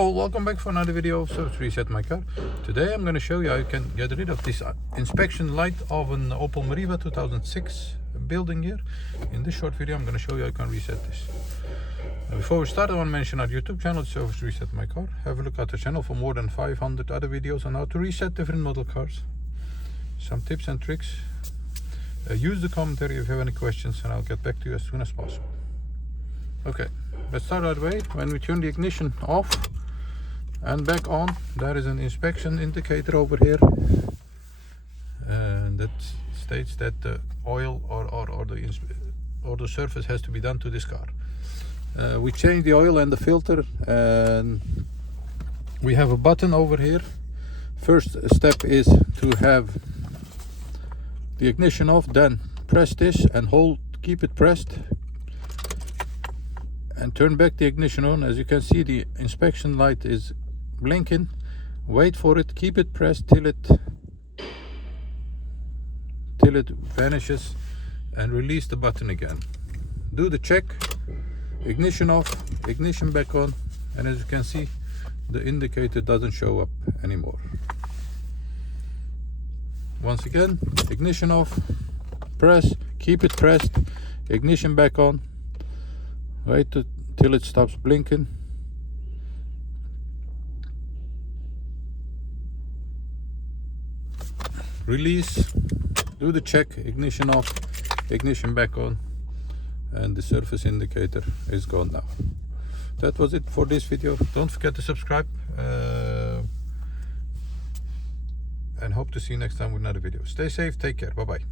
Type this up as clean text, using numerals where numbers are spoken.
Welcome back for another video of Service Reset My Car. Today I'm going to show you how you can get rid of this inspection light of an Opel Meriva 2006 building year. In this short video I'm going to show you how you can reset this. Before we start, I want to mention our YouTube channel, Service Reset My Car. Have a look at the channel for more than 500 other videos on how to reset different model cars. Some tips and tricks. Use the commentary if you have any questions and I'll get back to you as soon as possible. Okay, let's start right away. When we turn the ignition off and back on, there is an inspection indicator over here, and that states that the oil or the service has to be done to this car. We change the oil and the filter, and we have a button over here. First step is to have the ignition off, then press this and keep it pressed and turn back the ignition on. As you can see, the inspection light is blinking. Wait for it, keep it pressed till it vanishes, and release the button again. Do the check, ignition off, ignition back on, and as you can see, the indicator doesn't show up anymore. Once again, ignition off, press, keep it pressed, ignition back on, wait till it stops blinking. Release, do the check, ignition off, ignition back on, and the service indicator is gone now. That was it for this video. Don't forget to subscribe, and hope to see you next time with another video. Stay safe, take care, bye bye.